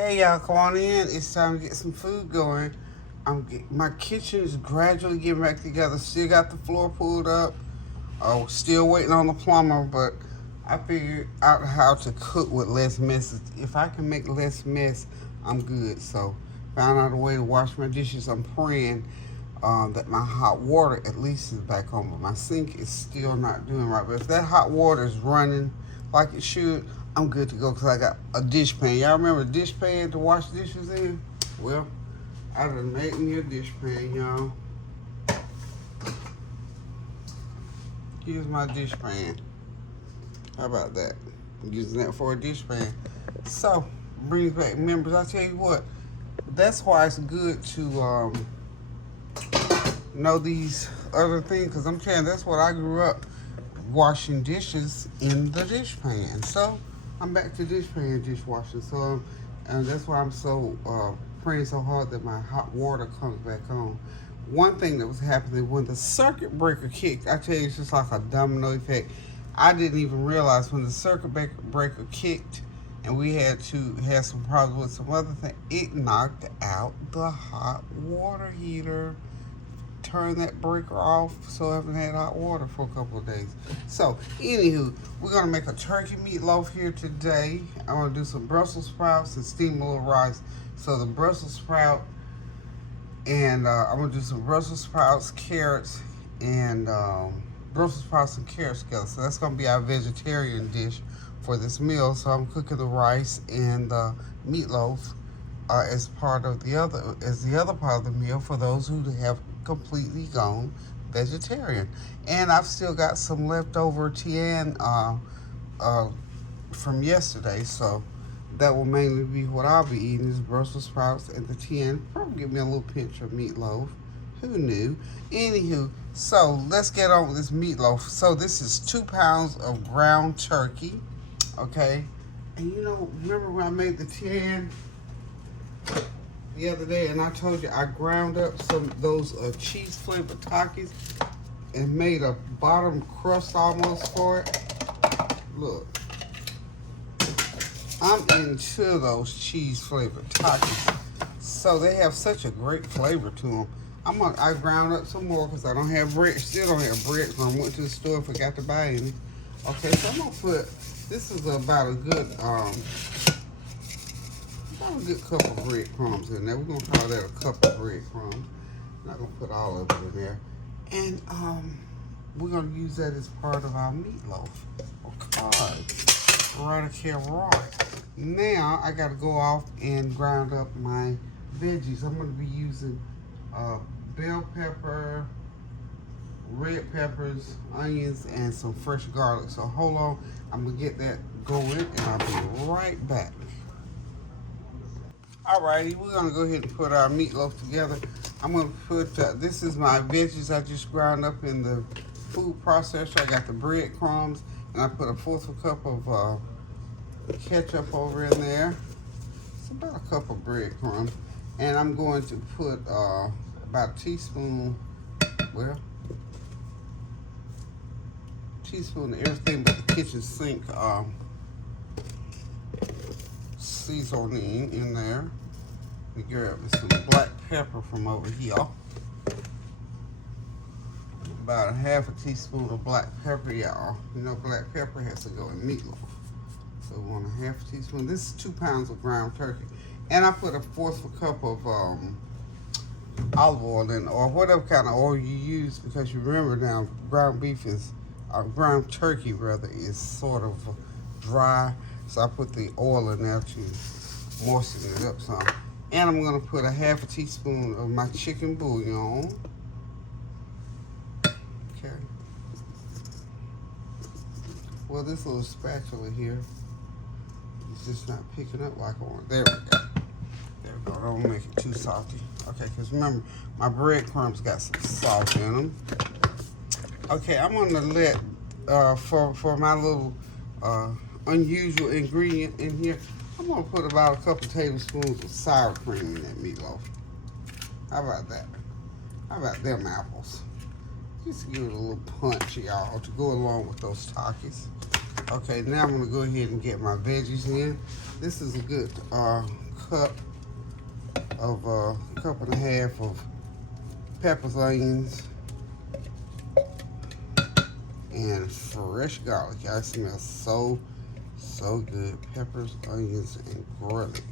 Hey y'all, come on in. It's time to get some food going. My kitchen is gradually getting back together. Still got the floor pulled up. Oh, still waiting on the plumber, but I figured out how to cook with less mess. If I can make less mess, I'm good. So found out a way to wash my dishes. I'm praying that my hot water at least is back on, but my sink is still not doing right. But if that hot water is running like it should, I'm good to go because I got a dish pan. Y'all remember a dish pan to wash dishes in? Well, I done made me a dish pan, y'all. Here's my dish pan. How about that? I'm using that for a dish pan. So, brings back memories. I tell you what, that's why it's good to know these other things, because I'm telling you, that's what I grew up washing dishes in the dish pan. So, I'm back to dish pan dishwashing. So, and that's why I'm so praying so hard that my hot water comes back on. One thing that was happening when the circuit breaker kicked, I tell you, it's just like a domino effect. I didn't even realize when the circuit breaker kicked and we had to have some problems with some other thing, it knocked out the hot water heater. Turn that breaker off, so I haven't had hot water for a couple of days. So, anywho, we're gonna make a turkey meatloaf here today. I'm gonna do some Brussels sprouts and steam a little rice. So the Brussels sprout, and I'm gonna do some Brussels sprouts, carrots, and Brussels sprouts and carrots together. So that's gonna be our vegetarian dish for this meal. So I'm cooking the rice and the meatloaf as the other part of the meal for those who have completely gone vegetarian. And I've still got some leftover tian from yesterday, so that will mainly be what I'll be eating is Brussels sprouts and the tian. Probably give me a little pinch of meatloaf. Who knew? Anywho, so let's get on with this meatloaf. So this is 2 pounds of ground turkey, okay? And you know, remember when I made the tian the other day, and I told you I ground up some of those cheese flavored Takis and made a bottom crust almost for it. Look, I'm into those cheese flavored Takis, so they have such a great flavor to them. I ground up some more because I don't have bread. Still don't have bread. So I went to the store and forgot to buy any. Okay, so I'm gonna put. This is about a good cup of breadcrumbs in there. We're gonna call that a cup of breadcrumbs. Not gonna put all of it in there. And we're gonna use that as part of our meatloaf. Okay. Right. Now I gotta go off and grind up my veggies. I'm gonna be using bell pepper, red peppers, onions, and some fresh garlic. So hold on, I'm gonna get that going and I'll be right back. Alrighty, we're gonna go ahead and put our meatloaf together. I'm gonna put, this is my veggies I just ground up in the food processor. I got the breadcrumbs, and I put a 1/4 cup of ketchup over in there. It's about a cup of breadcrumbs. And I'm going to put about a teaspoon, teaspoon of everything but the kitchen sink seasoning in there. We grab some black pepper from over here. About a 1/2 teaspoon of black pepper, y'all. You know black pepper has to go in meatloaf. So we want a 1/2 teaspoon. This is 2 pounds of ground turkey. And I put a 1/4 cup of olive oil in, or whatever kind of oil you use, because you remember now ground beef is, ground turkey rather, is sort of dry. So I put the oil in there to moisten it up some. And I'm gonna put a 1/2 teaspoon of my chicken bouillon. Okay. Well, this little spatula here is just not picking up like I want. There we go. There we go. Don't make it too salty. Okay, because remember, my breadcrumbs got some salt in them. Okay, I'm gonna let, for my little unusual ingredient in here, I'm gonna put about a couple tablespoons of sour cream in that meatloaf. How about that? How about them apples? Just to give it a little punch, y'all, to go along with those Takis. Okay, now I'm gonna go ahead and get my veggies in. This is a good cup of cup and a half of peppers, onions, and fresh garlic. Y'all, it smells so good. Peppers, onions, and garlic.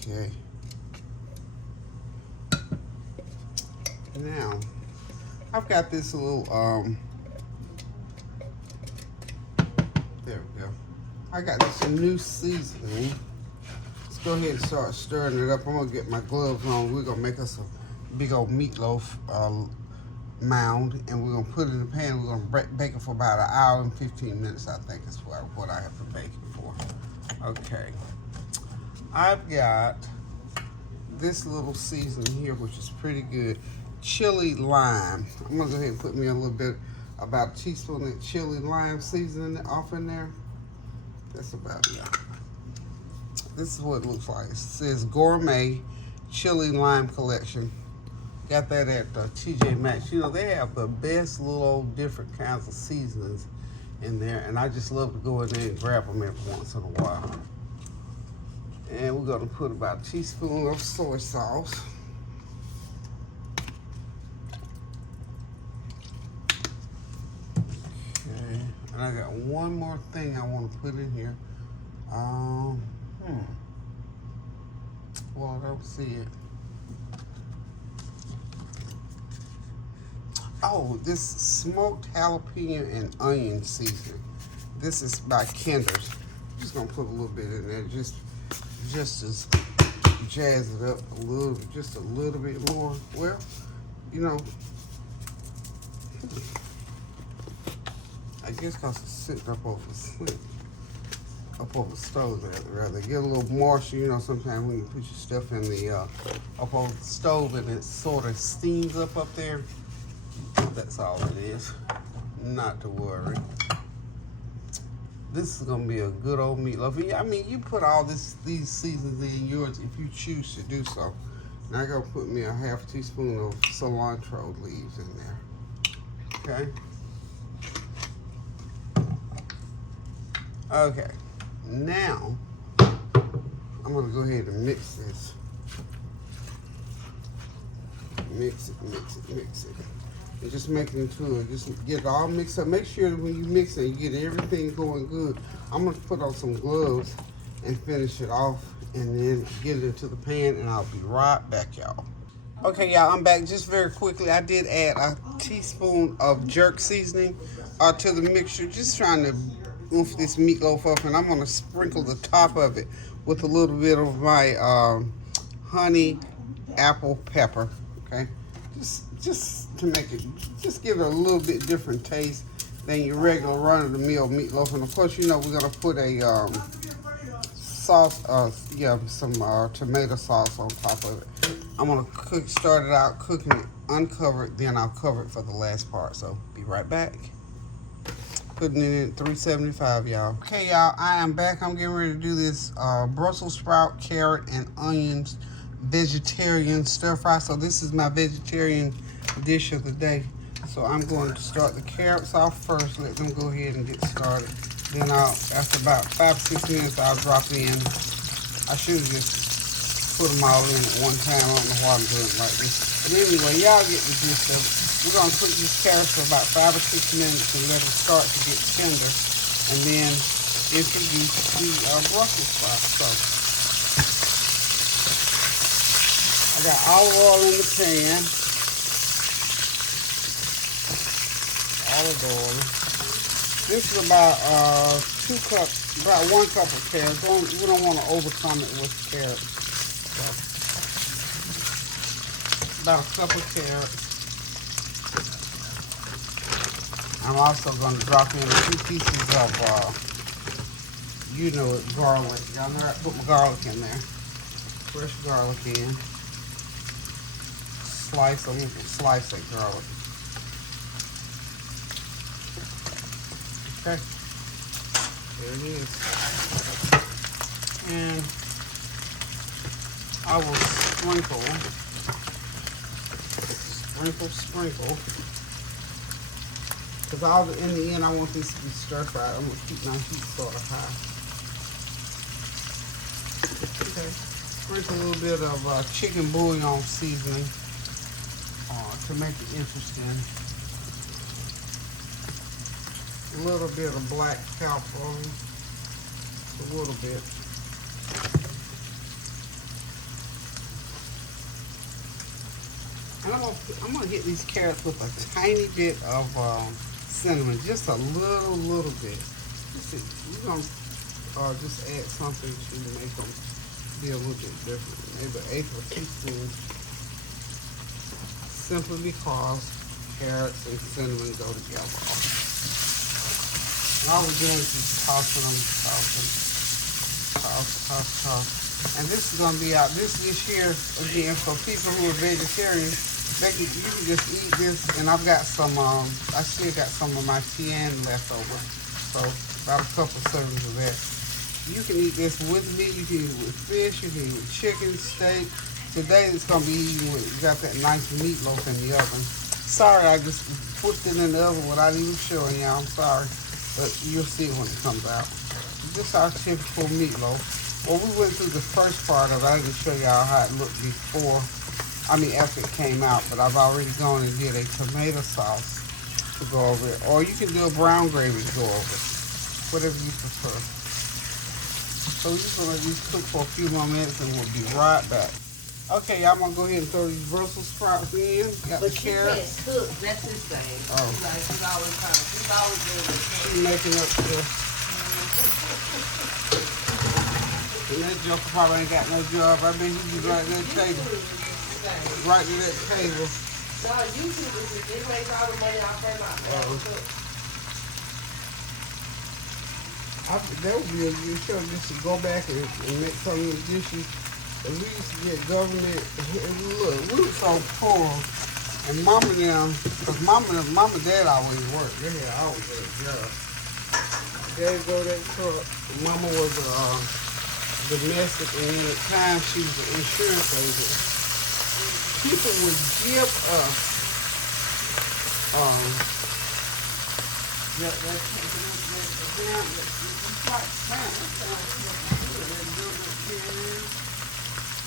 Okay. Now, I've got this little, there we go. I got this new seasoning. Let's go ahead and start stirring it up. I'm gonna get my gloves on. We're gonna make us a big old meatloaf mound, and we're gonna put it in the pan. We're gonna bake it for about an hour and 15 minutes, I think is what I have to bake it for. Okay. I've got this little seasoning here, which is pretty good. Chili lime. I'm gonna go ahead and put me a little bit, about a teaspoon of chili lime seasoning off in there. That's about it. This is what it looks like. It says Gourmet Chili Lime Collection. Got that at TJ Maxx. You know, they have the best little different kinds of seasonings in there, and I just love to go in there and grab them every once in a while. And we're gonna put about a teaspoon of soy sauce. Okay, and I got one more thing I want to put in here. Well, I don't see it. Oh, this smoked jalapeno and onion seasoning. This is by Kinder's. I'm just gonna put a little bit in there, just to jazz it up a little, just a little bit more. Well, you know, I guess because it's sitting up over the stove, rather get a little moisture. You know, sometimes when you put your stuff in the up over the stove and it sort of steams up there. That's all it is. Not to worry. This is gonna be a good old meatloaf. I mean, you put all these seasons in yours if you choose to do so. Now I'm gonna put me a half teaspoon of cilantro leaves in there. Okay. Okay. Now I'm gonna go ahead and mix this. Mix it. And just make it into it. Just get it all mixed up. Make sure that when you mix it, you get everything going good. I'm gonna put on some gloves and finish it off, and then get it into the pan, and I'll be right back, y'all. Okay, y'all, I'm back. Just very quickly, I did add a teaspoon of jerk seasoning to the mixture, just trying to oof this meatloaf up, and I'm gonna sprinkle the top of it with a little bit of my honey apple pepper. Okay, just to make it, just give it a little bit different taste than your regular run-of-the-mill meatloaf. And of course, you know, we're gonna put a sauce, some tomato sauce on top of it. I'm gonna start it out cooking it uncovered, then I'll cover it for the last part. So be right back. Putting it in 375, y'all. Okay, y'all, I am back. I'm getting ready to do this Brussels sprout, carrot, and onions vegetarian stir fry. So this is my vegetarian dish of the day. So I'm going to start the carrots off first, let them go ahead and get started. Then after about 5-6 minutes, I'll drop in. I should have just put them all in at one time. I don't know why I'm doing it like this. But anyway, y'all get the gist of it. We're gonna cook these carrots for about 5 or 6 minutes and let them start to get tender, and then introduce the Brussels sprouts. So I got olive oil in the pan. Olive oil. This is about 1 cup of carrots. We don't want to overcome it with carrots. So, about a cup of carrots. I'm also going to drop in a few pieces of, garlic. Y'all know I put my garlic in there. Fresh garlic in. Slice that garlic. Okay. There it is. And I will sprinkle. Because in the end, I want this to be stir fried. I'm going to keep my heat sort of high. Okay. Sprinkle a little bit of chicken bouillon seasoning to make it interesting. A little bit of black pepper. A little bit. And I'm gonna hit these carrots with a tiny bit of cinnamon, just a little bit. We're gonna just add something to make them be a little bit different. Maybe an eighth of a teaspoon, simply because carrots and cinnamon go together. And all we're doing is just tossing them, toss. And this is gonna be out. This here again for people who are vegetarian. You can just eat this, and I've got some. I still got some of my tian left over, so about a couple servings of that. You can eat this with meat. You can eat it with fish. You can eat it with chicken, steak. Today it's gonna be eaten with. You got that nice meatloaf in the oven. Sorry, I just pushed it in the oven without even showing y'all. I'm sorry, but you'll see it when it comes out. This is our typical meatloaf. Well, we went through the first part of it. I didn't show y'all how it looked before. After it came out, but I've already gone and did a tomato sauce to go over it. Or you can do a brown gravy to go over it. Whatever you prefer. So we're just gonna cook for a few more minutes and we'll be right back. Okay, y'all, I'm gonna go ahead and throw these Brussels sprouts in. Got the carrots. Cook, that's his thing. Oh. He's always doing it. She's making up the... And that joker probably ain't got no job. I bet he be right at that table. Right to that table. No, YouTube it makes all the money off her mouth. That would be a good show just to go back and make some of the dishes. At least get government. Look, we were so poor. And Mama them, because Mama and Dad always worked. They had always had a job. Dad go that truck. Mama was domestic, and then at times she was an insurance agent. People would give us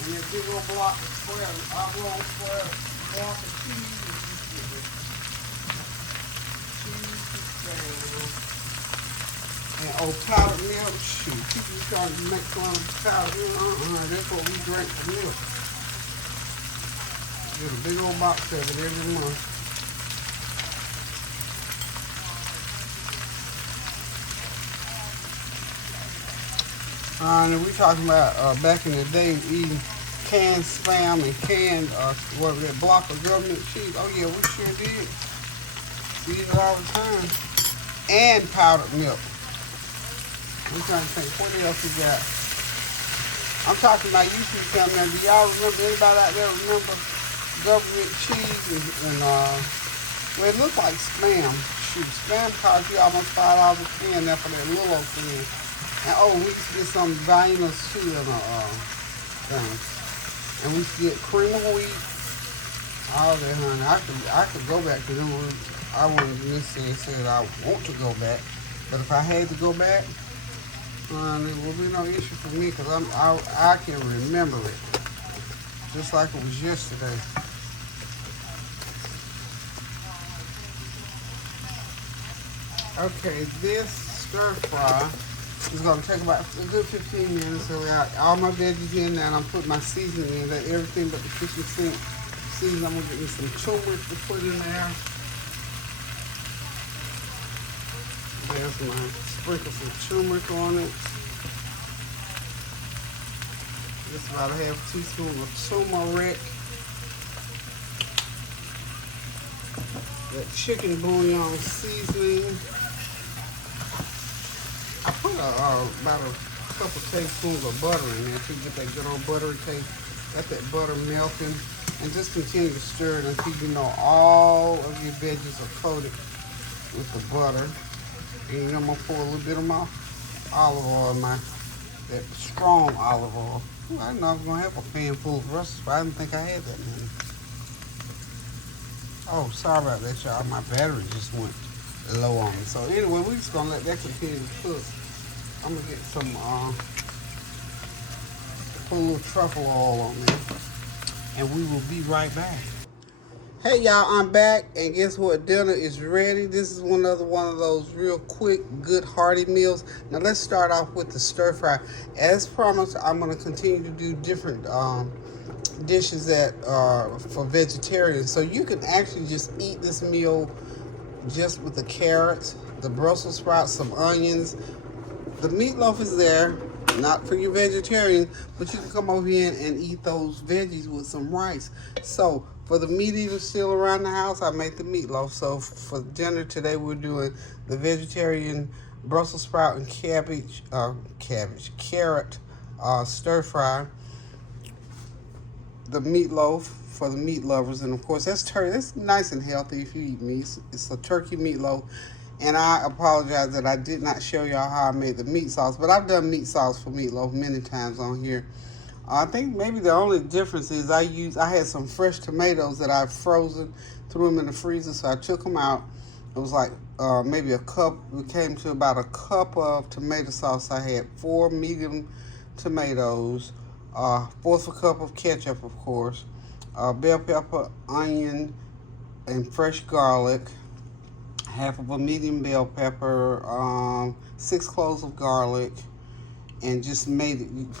and that big old block of square, oblong square block of cheese. And powdered milk, shoot. People try to make fun of powdered milk. That's what we drink for milk. Get a big old box of it every month. And we talking about back in the day eating canned Spam and canned that block of government cheese. Oh yeah, we sure did. We eat it all the time. And powdered milk. I'm trying to think, what else we got? I'm talking about YouTube channel now. Do y'all remember, anybody out there remember government cheese and well, it looked like Spam. Shoot, Spam cost you almost $5 a can there for that little old thing. And we used to get some Viennas too in things. And we used to get cream of wheat, all that, honey. I could go back to them. I wouldn't necessarily say that I want to go back, but if I had to go back, it would be no issue for me because I can remember it just like it was yesterday. Okay, this stir fry is going to take about a good 15 minutes. So I got all my veggies in there, and I'm putting my seasoning in. That everything but the kitchen sink seasoning. I'm going to get me some turmeric to put in there. There's my sprinkle some turmeric on it. Just about a half teaspoon of turmeric. That chicken bouillon seasoning. I put about a couple tablespoons of butter in there to get that good old buttery taste. Got that butter melting. And just continue to stir it until you know all of your veggies are coated with the butter. And I'm gonna pour a little bit of my olive oil, that strong olive oil. Ooh, I didn't know I was gonna have a pan full of Brussels sprouts. I didn't think I had that many. Oh, sorry about that, y'all. My battery just went low on me. So anyway, we're just gonna let that continue to cook. I'm gonna get some Put a little truffle oil on there. And we will be right back. Hey y'all, I'm back, and guess what? Dinner is ready. This is one of those real quick, good, hearty meals. Now let's start off with the stir fry. As promised, I'm gonna continue to do different dishes that are for vegetarians. So you can actually just eat this meal just with the carrots, the Brussels sprouts, some onions. The meatloaf is there, not for you vegetarian, but you can come over here and eat those veggies with some rice. So for the meat eaters still around the house, I make the meatloaf. So for dinner today, we're doing the vegetarian Brussels sprout and carrot stir fry. The meatloaf for the meat lovers, and of course that's turkey. That's nice and healthy if you eat meat. It's a turkey meatloaf. And I apologize that I did not show y'all how I made the meat sauce, but I've done meat sauce for meatloaf many times on here. I think maybe the only difference is I had some fresh tomatoes that I've frozen, threw them in the freezer, so I took them out. It was like maybe a cup. It came to about a cup of tomato sauce. I had 4 medium tomatoes, 1/4 cup of ketchup, of course, bell pepper, onion, and fresh garlic, 1/2 of a medium bell pepper, 6 cloves of garlic, and just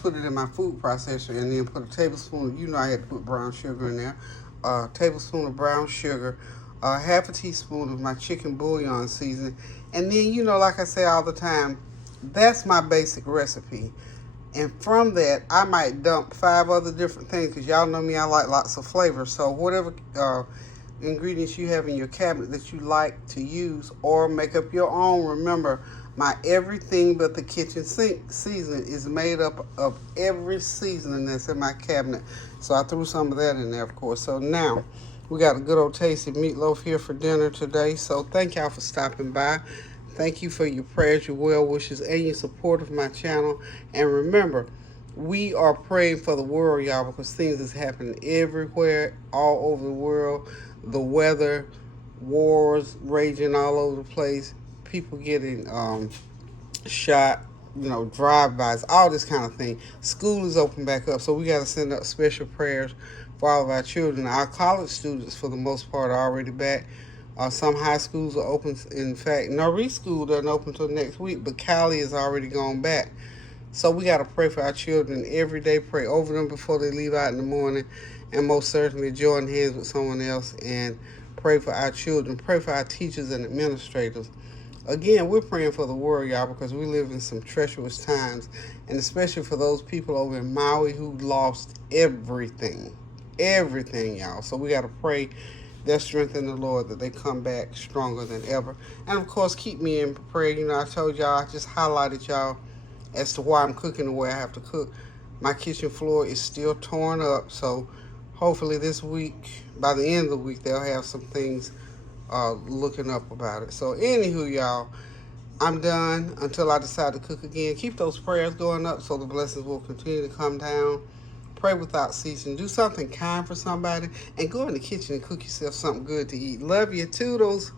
put it in my food processor, and then put a tablespoon, I had to put brown sugar in there, a tablespoon of brown sugar, 1/2 teaspoon of my chicken bouillon seasoning, and then, like I say all the time, that's my basic recipe. And from that, I might dump 5 other different things, because y'all know me, I like lots of flavor. So whatever ingredients you have in your cabinet that you like to use, or make up your own. Remember, my everything but the kitchen sink seasoning is made up of every seasoning that's in my cabinet. So I threw some of that in there, of course. So now we got a good old tasty meatloaf here for dinner today. So thank y'all for stopping by. Thank you for your prayers, your well wishes, and your support of my channel. And remember, we are praying for the world, y'all, because things is happening everywhere, all over the world. The weather, wars raging all over the place, people getting shot, drive-bys, all this kind of thing. School is open back up, so we got to send up special prayers for all of our children. Our college students, for the most part, are already back. Some high schools are open. In fact, Norris School doesn't open until next week, but Cali is already gone back. So we got to pray for our children every day, pray over them before they leave out in the morning, and most certainly join hands with someone else and pray for our children, pray for our teachers and administrators. Again, we're praying for the world, y'all, because we live in some treacherous times, and especially for those people over in Maui who lost everything, y'all. So we got to pray their strength in the Lord, that they come back stronger than ever. And of course, keep me in prayer. I told y'all, I just highlighted y'all as to why I'm cooking the way I have to cook. My kitchen floor is still torn up, so hopefully this week, by the end of the week, they'll have some things looking up about it. So anywho, y'all, I'm done until I decide to cook again. Keep those prayers going up so the blessings will continue to come down. Pray without ceasing. Do something kind for somebody, and go in the kitchen and cook yourself something good to eat. Love you. Toodles.